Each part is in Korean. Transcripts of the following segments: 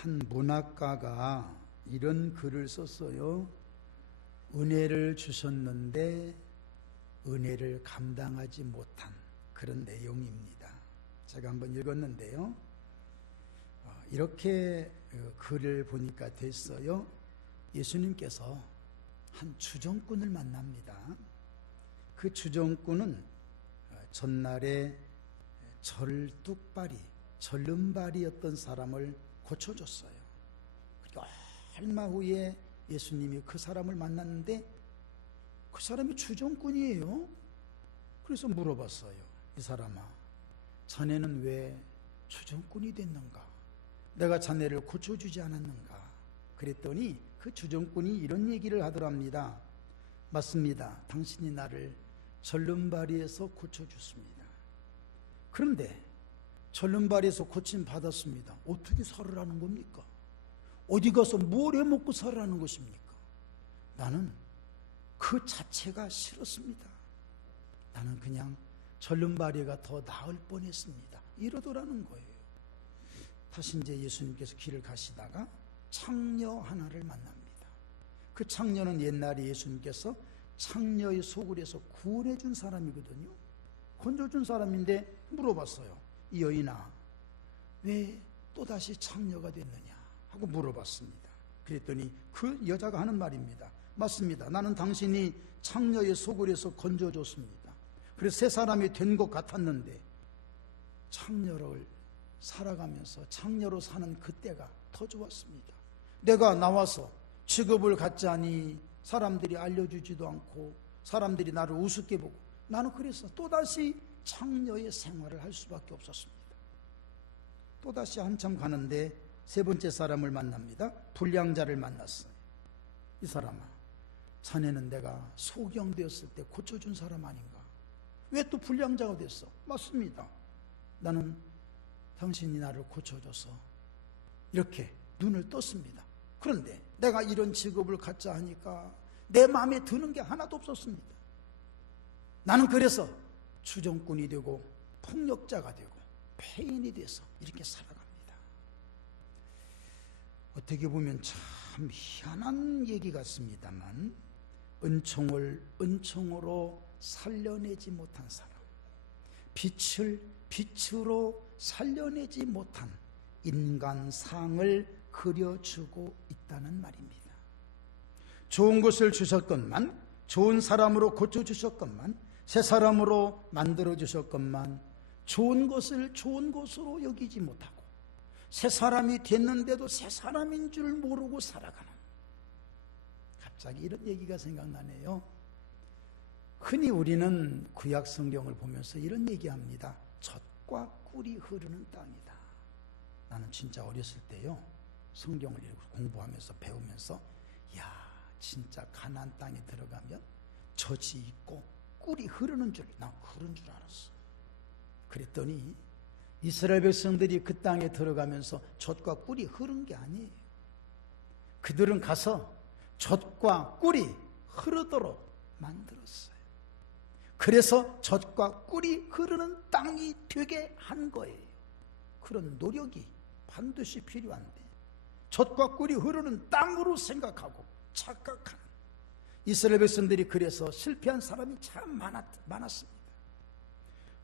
한 문학가가 이런 글을 썼어요. 은혜를 주셨는데 은혜를 감당하지 못한 그런 내용입니다. 제가 한번 읽었는데요. 이렇게 글을 보니까 됐어요. 예수님께서 한 주정꾼을 만납니다. 그 주정꾼은 전날에 절름발이었던 사람을 고쳐줬어요. 얼마 후에 예수님이 그 사람을 만났는데 그 사람이 주정꾼이에요. 그래서 물어봤어요. 이 사람아, 자네는 왜 주정꾼이 됐는가? 내가 자네를 고쳐주지 않았는가? 그랬더니 그 주정꾼이 이런 얘기를 하더랍니다. 맞습니다. 당신이 나를 절름발이에서 고쳐줬습니다. 그런데 절름발이에서 고침 받았습니다. 어떻게 살으라는 겁니까? 어디 가서 뭘 해먹고 살으라는 것입니까? 나는 그 자체가 싫었습니다. 나는 그냥 절름발이가 더 나을 뻔했습니다. 이러더라는 거예요. 다시 이제 예수님께서 길을 가시다가 창녀 하나를 만납니다. 그 창녀는 옛날에 예수님께서 창녀의 속을 해서 구원해 준 사람이거든요. 건져준 사람인데 물어봤어요. 이 여인아, 왜 또다시 창녀가 됐느냐 하고 물어봤습니다. 그랬더니 그 여자가 하는 말입니다. 맞습니다. 나는 당신이 창녀의 속을 해서 건져줬습니다. 그래서 새 사람이 된 것 같았는데 창녀를 살아가면서 창녀로 사는 그때가 더 좋았습니다. 내가 나와서 직업을 갖자니 사람들이 알려주지도 않고 사람들이 나를 우습게 보고 나는 그래서 또다시 창녀의 생활을 할 수밖에 없었습니다. 또다시 한참 가는데 세 번째 사람을 만납니다. 불량자를 만났어요. 이 사람아, 자네는 내가 소경되었을 때 고쳐준 사람 아닌가? 왜 또 불량자가 됐어? 맞습니다. 나는 당신이 나를 고쳐줘서 이렇게 눈을 떴습니다. 그런데 내가 이런 직업을 갖자 하니까 내 마음에 드는 게 하나도 없었습니다. 나는 그래서 주정꾼이 되고 폭력자가 되고 폐인이 돼서 이렇게 살아갑니다. 어떻게 보면 참 희한한 얘기 같습니다만 은총을 은총으로 살려내지 못한 사람, 빛을 빛으로 살려내지 못한 인간상을 그려주고 있다는 말입니다. 좋은 것을 주셨건만, 좋은 사람으로 고쳐주셨건만, 새 사람으로 만들어주셨건만 좋은 것을 좋은 것으로 여기지 못하고 새 사람이 됐는데도 새 사람인 줄 모르고 살아가는, 갑자기 이런 얘기가 생각나네요. 흔히 우리는 구약 성경을 보면서 이런 얘기합니다. 젖과 꿀이 흐르는 땅이다. 나는 진짜 어렸을 때요, 성경을 공부하면서 배우면서 야, 진짜 가나안 땅에 들어가면 젖이 있고 꿀이 흐르는 줄, 난 그런 줄 알았어. 그랬더니 이스라엘 백성들이 그 땅에 들어가면서 젖과 꿀이 흐른 게 아니에요. 그들은 가서 젖과 꿀이 흐르도록 만들었어요. 그래서 젖과 꿀이 흐르는 땅이 되게 한 거예요. 그런 노력이 반드시 필요한데 젖과 꿀이 흐르는 땅으로 생각하고 착각하는 이스라엘 백성들이 그래서 실패한 사람이 참 많았습니다.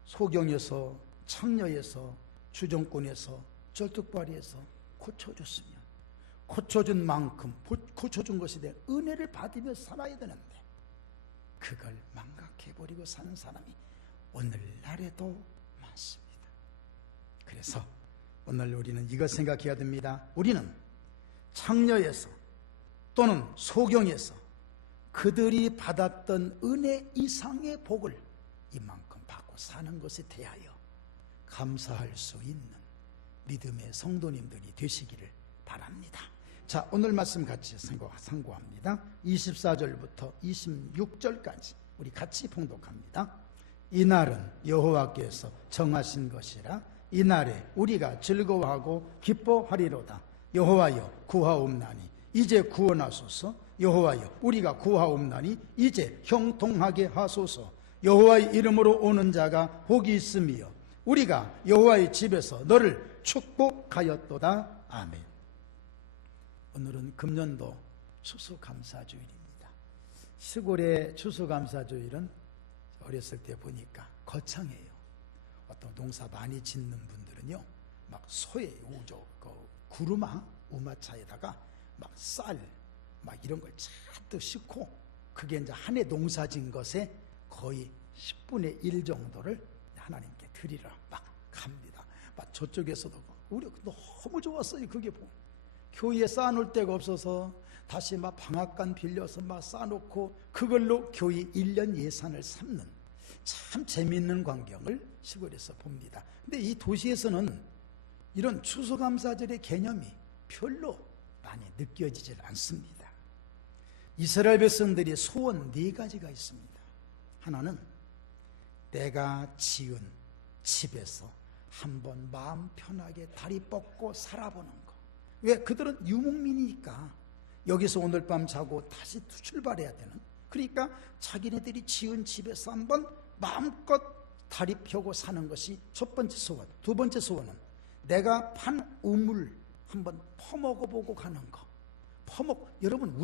소경에서, 창녀에서, 주정꾼에서, 절뚝발이에서 고쳐줬으면 고쳐준 만큼 고쳐준 것에 대한 은혜를 받으며 살아야 되는데 그걸 망각해버리고 사는 사람이 오늘날에도 많습니다. 그래서 오늘 우리는 이것 생각해야 됩니다. 우리는 창녀에서 또는 소경에서 그들이 받았던 은혜 이상의 복을 이만큼 받고 사는 것에 대하여 감사할 수 있는 믿음의 성도님들이 되시기를 바랍니다. 자, 오늘 말씀 같이 상고합니다. 24절부터 26절까지 우리 같이 봉독합니다. 이날은 여호와께서 정하신 것이라 이날에 우리가 즐거워하고 기뻐하리로다. 여호와여 구하옵나니 이제 구원하소서. 여호와여 우리가 구하옵나니 이제 형통하게 하소서. 여호와의 이름으로 오는 자가 복이 있으며 우리가 여호와의 집에서 너를 축복하였도다. 아멘. 오늘은 금년도 추수감사주일입니다. 시골의 추수감사주일은 어렸을 때 보니까 거창해요. 어떤 농사 많이 짓는 분들은요, 막 소에 구루마 우마차에다가 막 쌀, 막 이런 걸 잔뜩 싣고, 그게 이제 한 해 농사 짓는 것에 거의 10분의 1 정도를 하나님께 드리러 막 갑니다. 막 저쪽에서도 우리 너무 좋았어요. 그게 교회에 쌓아놓을 데가 없어서 다시 막 방앗간 빌려서 막 쌓아놓고 그걸로 교회 1년 예산을 삼는 참 재미있는 광경을 시골에서 봅니다. 근데 이 도시에서는 이런 추수감사절의 개념이 별로 많이 느껴지질 않습니다. 이스라엘 백성들이 소원 4가지가 있습니다. 하나는 내가 지은 집에서 한번 마음 편하게 다리 뻗고 살아보는 거. 왜? 그들은 유목민이니까 여기서 오늘 밤 자고 다시 출발해야 되는, 그러니까 자기네들이 지은 집에서 한번 마음껏 다리 펴고 사는 것이 첫 번째 소원. 두 번째 소원은 내가 판 우물 한번 퍼먹어보고 가는 거. 여러분,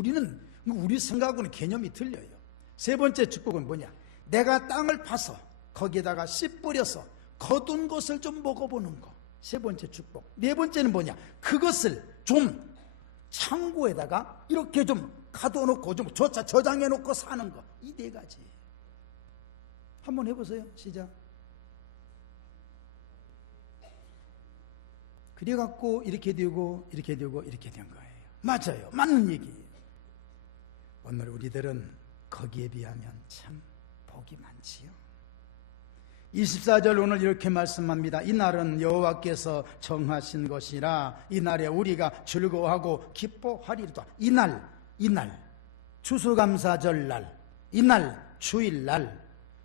우리 생각하고는 개념이 틀려요. 세 번째 축복은 뭐냐? 내가 땅을 파서 거기에다가 씨 뿌려서 거둔 것을 좀 먹어보는 거. 세 번째 축복. 네 번째는 뭐냐? 그것을 좀 창고에다가 이렇게 좀 가둬놓고 좀 저장해놓고 사는 거. 이 4가지. 한번 해보세요. 시작. 그래갖고 이렇게 되고 이렇게 되고 이렇게 된 거예요. 맞아요. 맞는 얘기예요. 오늘 우리들은 거기에 비하면 참 복이 많지요. 24절 오늘 이렇게 말씀합니다. 이날은 여호와께서 정하신 것이라 이날에 우리가 즐거워하고 기뻐하리로다. 이날 추수감사절날, 이날 주일날,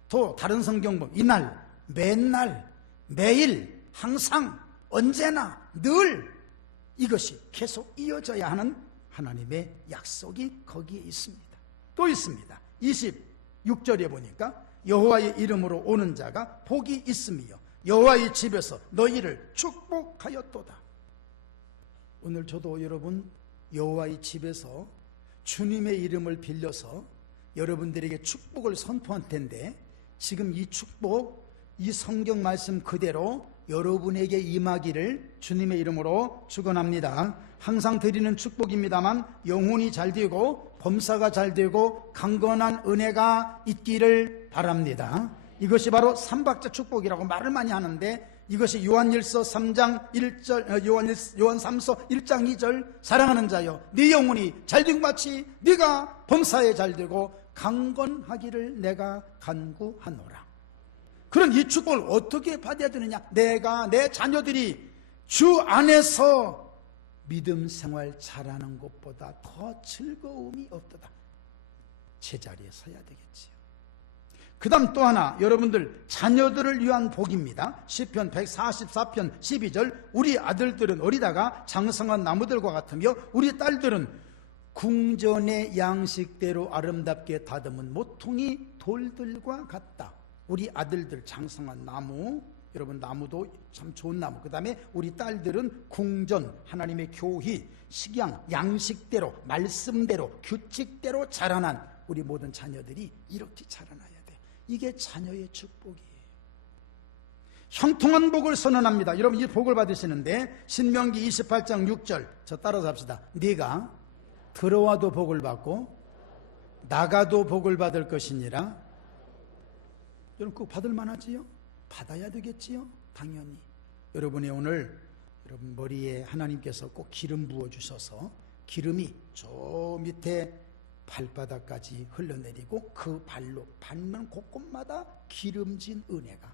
또 다른 성경 보면 이날, 맨날, 매일, 항상, 언제나, 늘 이것이 계속 이어져야 하는 하나님의 약속이 거기에 있습니다. 또 있습니다. 26절에 보니까 여호와의 이름으로 오는 자가 복이 있으며 여호와의 집에서 너희를 축복하였도다. 오늘 저도 여러분 여호와의 집에서 주님의 이름을 빌려서 여러분들에게 축복을 선포할 텐데, 지금 이 축복, 이 성경 말씀 그대로 여러분에게 임하기를 주님의 이름으로 축원합니다. 항상 드리는 축복입니다만 영혼이 잘 되고 범사가 잘 되고 강건한 은혜가 있기를 바랍니다. 이것이 바로 삼박자 축복이라고 말을 많이 하는데, 이것이 요한일서 3장 1절, 요한 3서 1장 2절, 사랑하는 자여 네 영혼이 잘된 같이 네가 범사에 잘 되고 강건하기를 내가 간구하노라. 그런 이 축복을 어떻게 받아야 되느냐? 내가, 내 자녀들이 주 안에서 믿음 생활 잘하는 것보다 더 즐거움이 없도다. 제자리에 서야 되겠지요. 그 다음 또 하나, 여러분들 자녀들을 위한 복입니다. 시편 144편 12절, 우리 아들들은 어리다가 장성한 나무들과 같으며 우리 딸들은 궁전의 양식대로 아름답게 다듬은 모퉁이 돌들과 같다. 우리 아들들 장성한 나무, 여러분 나무도 참 좋은 나무, 그 다음에 우리 딸들은 궁전, 하나님의 교희, 식양, 양식대로, 말씀대로, 규칙대로 자라난 우리 모든 자녀들이 이렇게 자라나야 돼. 이게 자녀의 축복이에요. 형통한 복을 선언합니다. 여러분 이 복을 받으시는데 신명기 28장 6절 저 따라서 합시다. 네가 들어와도 복을 받고 나가도 복을 받을 것이니라. 여러분 그거 받을 만하지요? 받아야 되겠지요? 당연히. 여러분의 오늘 여러분 머리에 하나님께서 꼭 기름 부어주셔서 기름이 저 밑에 발바닥까지 흘러내리고 그 발로 밟는 곳곳마다 기름진 은혜가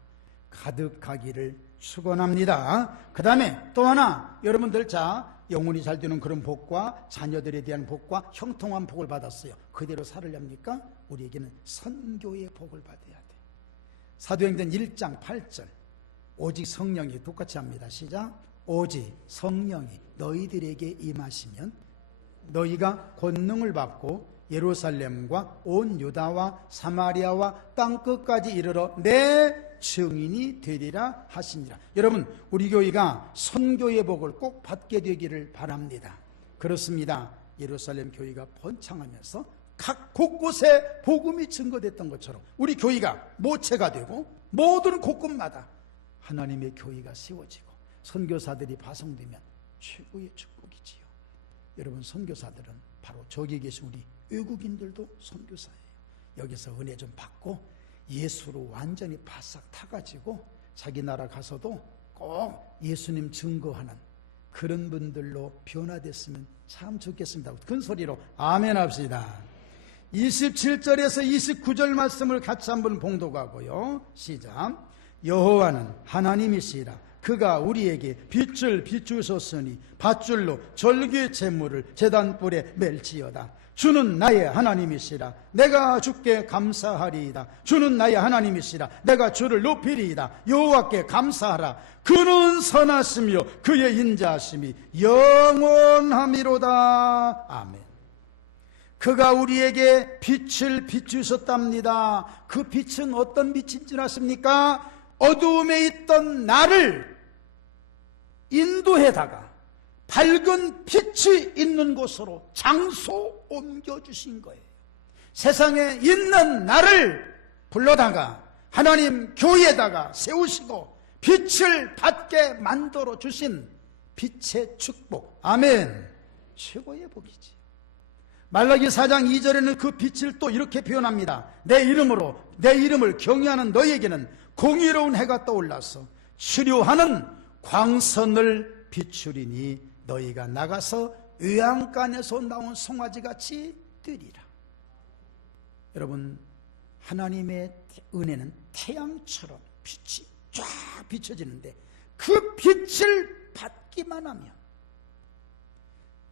가득하기를 축원합니다. 그 다음에 또 하나, 여러분들 자 영혼이 잘 되는 그런 복과 자녀들에 대한 복과 형통한 복을 받았어요. 그대로 살으렵니까? 우리에게는 선교의 복을 받아야 돼. 사도행전 1장 8절, 오직 성령이, 똑같이 합니다. 시작. 오직 성령이 너희들에게 임하시면 너희가 권능을 받고 예루살렘과 온 유다와 사마리아와 땅끝까지 이르러 내 증인이 되리라 하시니라. 여러분 우리 교회가 선교의 복을 꼭 받게 되기를 바랍니다. 그렇습니다. 예루살렘 교회가 번창하면서 각 곳곳에 복음이 증거됐던 것처럼 우리 교회가 모체가 되고 모든 곳곳마다 하나님의 교회가 세워지고 선교사들이 파송되면 최고의 축복이지요. 여러분, 선교사들은 바로 저기 계신 우리 외국인들도 선교사예요. 여기서 은혜 좀 받고 예수로 완전히 바싹 타가지고 자기 나라 가서도 꼭 예수님 증거하는 그런 분들로 변화됐으면 참 좋겠습니다. 큰 소리로 아멘 합시다. 27절에서 29절 말씀을 같이 한번 봉독하고요. 시작. 여호와는 하나님이시라. 그가 우리에게 빛을 비추셨으니 밧줄로 절기의 제물을 제단불에 멜지어다. 주는 나의 하나님이시라. 내가 주께 감사하리이다. 주는 나의 하나님이시라. 내가 주를 높이리이다. 여호와께 감사하라. 그는 선하시며 그의 인자하심이 영원함이로다. 아멘. 그가 우리에게 빛을 비추셨답니다. 그 빛은 어떤 빛인 줄 아십니까? 어두움에 있던 나를 인도해다가 밝은 빛이 있는 곳으로 장소 옮겨주신 거예요. 세상에 있는 나를 불러다가 하나님 교회에다가 세우시고 빛을 받게 만들어 주신 빛의 축복. 아멘. 최고의 복이지. 말라기 4장 2절에는 그 빛을 또 이렇게 표현합니다. 내 이름을 경외하는 너희에게는 공의로운 해가 떠올라서 치료하는 광선을 비추리니 너희가 나가서 외양간에서 나온 송아지같이 뛰리라. 여러분, 하나님의 은혜는 태양처럼 빛이 쫙 비춰지는데 그 빛을 받기만 하면,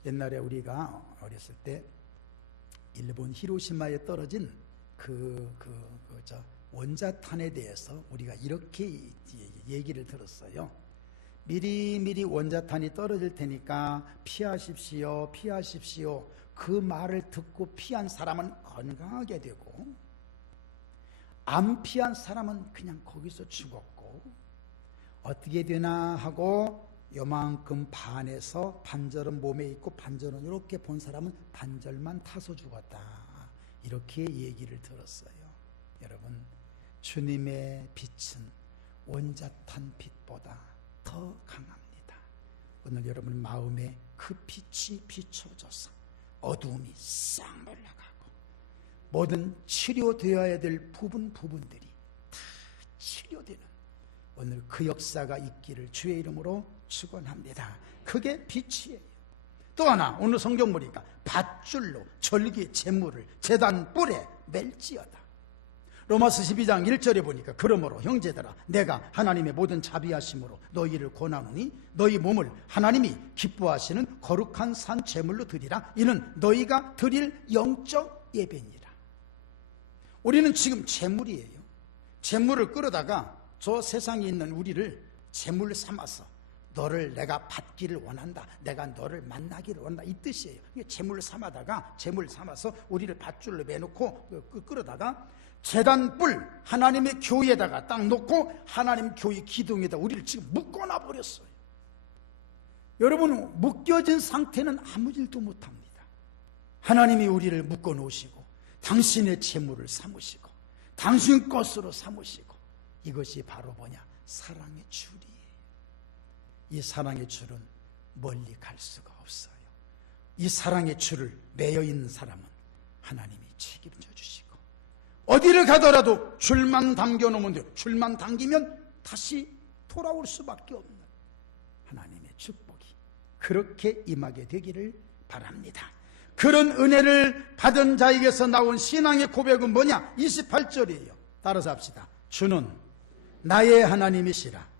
옛날에 우리가 어렸을 때 일본 히로시마에 떨어진 원자탄에 대해서 우리가 이렇게 얘기를 들었어요. 미리 원자탄이 떨어질 테니까 피하십시오, 피하십시오. 그 말을 듣고 피한 사람은 건강하게 되고 안 피한 사람은 그냥 거기서 죽었고, 어떻게 되나 하고 요만큼 반에서 반절은 몸에 있고 반절은 이렇게 본 사람은 반절만 타서 죽었다. 이렇게 얘기를 들었어요. 여러분, 주님의 빛은 원자탄 빛보다 더 강합니다. 오늘 여러분 마음에 그 빛이 비춰져서 어두움이 싹 몰려가고 모든 치료되어야 될 부분들이 다 치료되는 오늘 그 역사가 있기를 주의 이름으로 축원합니다. 그게 빛이에요. 또 하나, 오늘 성경 보니까 밧줄로 절기 제물을 제단 뿔에 멜지어다. 로마서 12장 1절에 보니까 그러므로 형제들아, 내가 하나님의 모든 자비하심으로 너희를 권하노니 너희 몸을 하나님이 기뻐하시는 거룩한 산 제물로 드리라. 이는 너희가 드릴 영적 예배니라. 우리는 지금 제물이에요. 제물을 끌어다가 저 세상에 있는 우리를 제물 삼아서 너를 내가 받기를 원한다, 내가 너를 만나기를 원한다, 이 뜻이에요. 제물 삼아서 우리를 밧줄로 매놓고 끌어다가 제단뿔 하나님의 교회에다가 딱 놓고 하나님 교회 기둥에다 우리를 지금 묶어놔 버렸어요. 여러분, 묶여진 상태는 아무 일도 못합니다. 하나님이 우리를 묶어 놓으시고 당신의 제물을 삼으시고 당신 것으로 삼으시고, 이것이 바로 뭐냐? 사랑의 줄이에요. 이 사랑의 줄은 멀리 갈 수가 없어요. 이 사랑의 줄을 매여 있는 사람은 하나님이 책임져 주시고, 어디를 가더라도 줄만 당겨놓으면 돼요. 줄만 당기면 다시 돌아올 수밖에 없는 하나님의 축복이 그렇게 임하게 되기를 바랍니다. 그런 은혜를 받은 자에게서 나온 신앙의 고백은 뭐냐? 28절이에요. 따라서 합시다. 주는 나의 하나님이시라.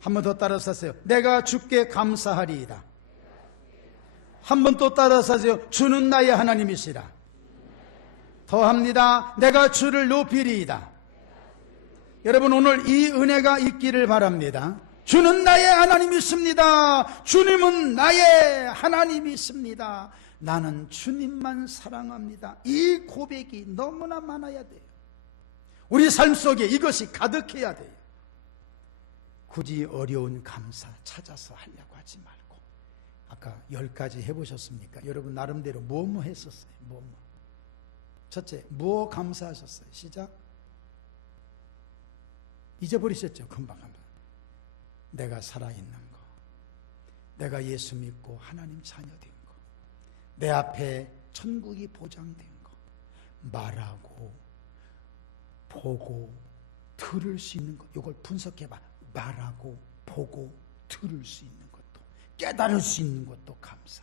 한 번 더 따라서 하세요. 내가 주께 감사하리이다. 한 번 또 따라서 하세요. 주는 나의 하나님이시라. 더 합니다. 내가 주를 높이리이다. 여러분, 오늘 이 은혜가 있기를 바랍니다. 주는 나의 하나님이십니다. 주님은 나의 하나님이십니다. 나는 주님만 사랑합니다. 이 고백이 너무나 많아야 돼요. 우리 삶 속에 이것이 가득해야 돼요. 굳이 어려운 감사 찾아서 하려고 하지 말고 아까 10가지 해보셨습니까? 여러분 나름대로 뭐 했었어요? 뭐. 첫째, 뭐 감사하셨어요? 시작. 잊어버리셨죠? 금방. 내가 살아있는 거, 내가 예수 믿고 하나님 자녀 된 거, 내 앞에 천국이 보장된 거, 말하고 보고 들을 수 있는 것, 이걸 분석해봐. 말하고 보고 들을 수 있는 것도, 깨달을 수 있는 것도 감사.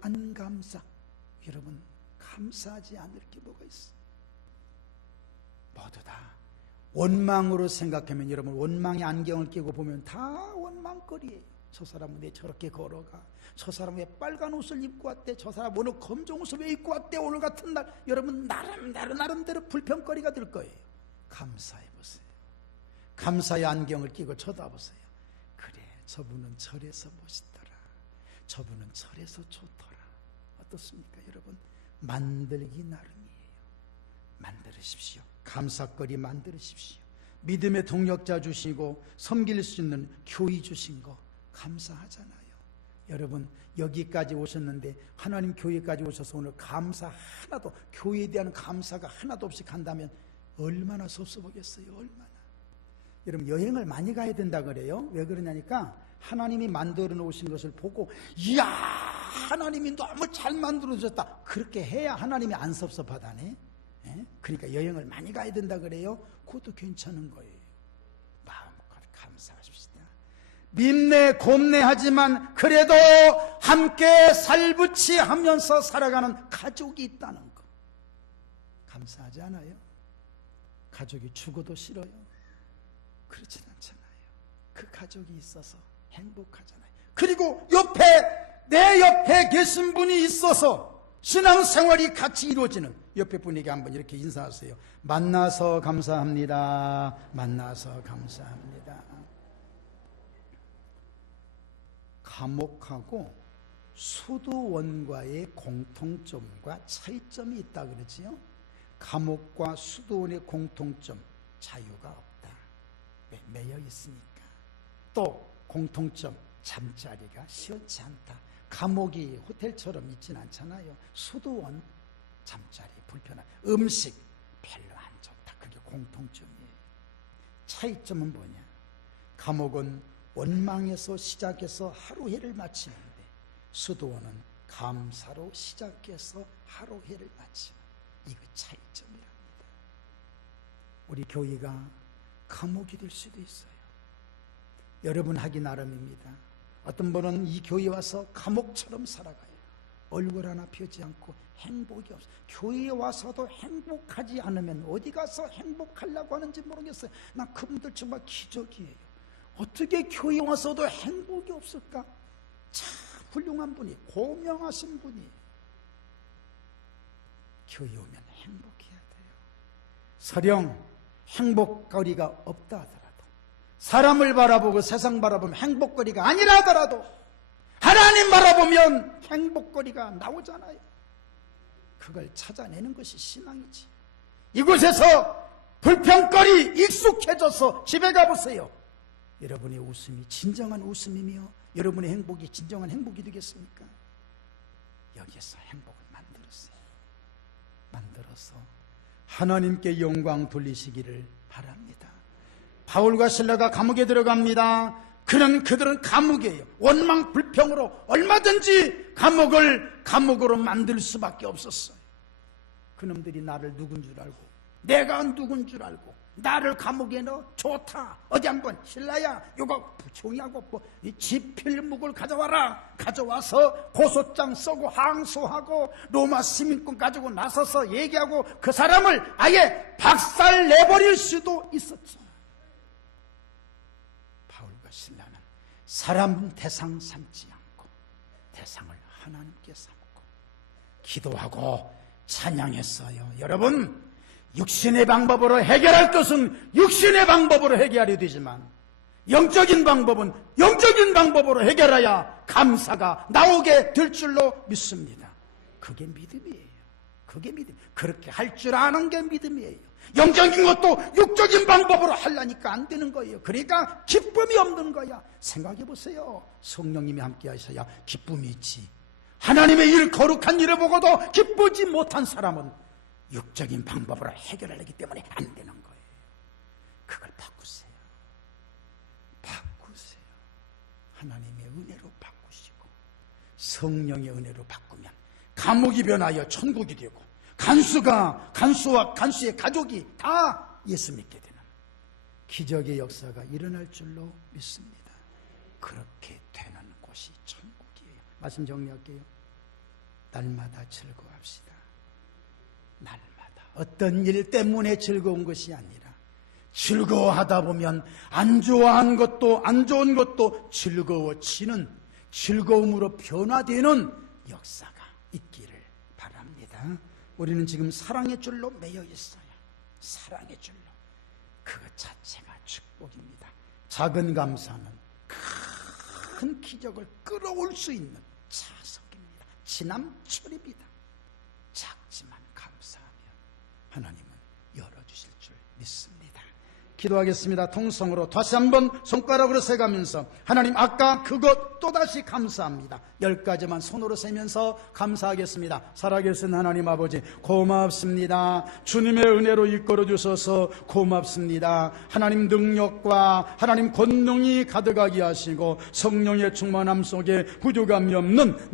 안 감사, 여러분 감사하지 않을 게 뭐가 있어? 모두 다 원망으로 생각하면, 여러분 원망의 안경을 끼고 보면 다 원망거리예요. 저 사람은 왜 저렇게 걸어가? 저 사람은 왜 빨간 옷을 입고 왔대? 저 사람 오늘 검정 옷을 왜 입고 왔대? 오늘 같은 날. 여러분 나름대로 불평거리가 될 거예요. 감사해보세요. 감사의 안경을 끼고 쳐다보세요. 그래, 저분은 저래서 멋있더라, 저분은 저래서 좋더라. 어떻습니까 여러분? 만들기 나름이에요. 만들으십시오. 감사거리 만들으십시오. 믿음의 동력자 주시고 섬길 수 있는 교회 주신 거 감사하잖아요. 여러분 여기까지 오셨는데, 하나님 교회까지 오셔서 오늘 감사 하나도, 교회에 대한 감사가 하나도 없이 간다면 얼마나 섭섭하겠어요. 얼마나. 여러분 여행을 많이 가야 된다 그래요. 왜 그러냐니까 하나님이 만들어 놓으신 것을 보고, 이야 하나님이 너무 잘 만들어 주셨다, 그렇게 해야 하나님이 안 섭섭하다네. 그러니까 여행을 많이 가야 된다 그래요. 그것도 괜찮은 거예요. 마음껏 감사하십시다. 민내 곱내하지만 그래도 함께 살붙이 하면서 살아가는 가족이 있다는 거 감사하지 않아요? 가족이 죽어도 싫어요? 그렇진 않잖아요. 그 가족이 있어서 행복하잖아요. 그리고 내 옆에 계신 분이 있어서 신앙생활이 같이 이루어지는, 옆에 분에게 한번 이렇게 인사하세요. 만나서 감사합니다. 만나서 감사합니다. 감옥하고 수도원과의 공통점과 차이점이 있다 그러지요. 감옥과 수도원의 공통점, 자유가 없다. 매여 있으니까. 또 공통점, 잠자리가 시원치 않다. 감옥이 호텔처럼 있진 않잖아요. 수도원, 잠자리 불편한, 음식 별로 안 좋다. 그게 공통점이에요. 차이점은 뭐냐? 감옥은 원망에서 시작해서 하루해를 마치는데, 수도원은 감사로 시작해서 하루해를 마치는, 이거 차이점이랍니다. 우리 교회가 감옥이 될 수도 있어요. 여러분 하기 나름입니다. 어떤 분은 이 교회에 와서 감옥처럼 살아가요. 얼굴 하나 펴지 않고 행복이 없어요. 교회에 와서도 행복하지 않으면 어디 가서 행복하려고 하는지 모르겠어요. 나 그분들 정말 기적이에요. 어떻게 교회에 와서도 행복이 없을까? 참 훌륭한 분이, 고명하신 분이. 교회에 오면 행복해야 돼요. 설령 행복거리가 없다 하더라도, 사람을 바라보고 세상 바라보면 행복거리가 아니라 하더라도 하나님 바라보면 행복거리가 나오잖아요. 그걸 찾아내는 것이 신앙이지. 이곳에서 불평거리 익숙해져서 집에 가보세요. 여러분의 웃음이 진정한 웃음이며 여러분의 행복이 진정한 행복이 되겠습니까? 여기에서 행복을 만들어서 하나님께 영광 돌리시기를 바랍니다. 바울과 실라가 감옥에 들어갑니다. 그들은 감옥이에요. 원망 불평으로 얼마든지 감옥으로 만들 수밖에 없었어요. 그놈들이 나를 누군 줄 알고, 내가 누군 줄 알고 나를 감옥에 넣어? 좋다. 어디 한번 실라야 이거 종이하고 이 지필묵을 가져와라. 가져와서 고소장 써고 항소하고 로마 시민권 가지고 나서서 얘기하고 그 사람을 아예 박살 내버릴 수도 있었죠. 바울과 실라는 사람 대상 삼지 않고 대상을 하나님께 삼고 기도하고 찬양했어요. 여러분, 육신의 방법으로 해결할 것은 육신의 방법으로 해결해야 되지만 영적인 방법은 영적인 방법으로 해결해야 감사가 나오게 될 줄로 믿습니다. 그게 믿음이에요. 그게 믿음. 그렇게 할 줄 아는 게 믿음이에요. 영적인 것도 육적인 방법으로 하려니까 안 되는 거예요. 그러니까 기쁨이 없는 거야. 생각해 보세요. 성령님이 함께 하셔야 기쁨이 있지. 하나님의 일, 거룩한 일을 보고도 기쁘지 못한 사람은 육적인 방법으로 해결하기 때문에 안 되는 거예요. 그걸 바꾸세요. 바꾸세요. 하나님의 은혜로 바꾸시고 성령의 은혜로 바꾸면 감옥이 변하여 천국이 되고 간수의 가족이 다 예수 믿게 되는 기적의 역사가 일어날 줄로 믿습니다. 그렇게 되는 곳이 천국이에요. 말씀 정리할게요. 날마다 즐거워합시다. 날마다 어떤 일 때문에 즐거운 것이 아니라 즐거워하다 보면 안 좋은 것도 즐거워지는 즐거움으로 변화되는 역사가 있기를 바랍니다. 우리는 지금 사랑의 줄로 매여 있어요. 사랑의 줄로. 그것 자체가 축복입니다. 작은 감사는 큰 기적을 끌어올 수 있는 자석입니다. 지남철입니다. 작지만 감사하면 하나님은 열어주실 줄 믿습니다. 기도하겠습니다. 통성으로 다시 한번 손가락으로 세가면서 하나님, 아까 그것 또다시 감사합니다. 10가지만 손으로 세면서 감사하겠습니다. 살아계신 하나님 아버지, 고맙습니다. 주님의 은혜로 이끌어 주셔서 고맙습니다. 하나님 능력과 하나님 권능이 가득하게 하시고 성령의 충만함 속에 부족함이 없는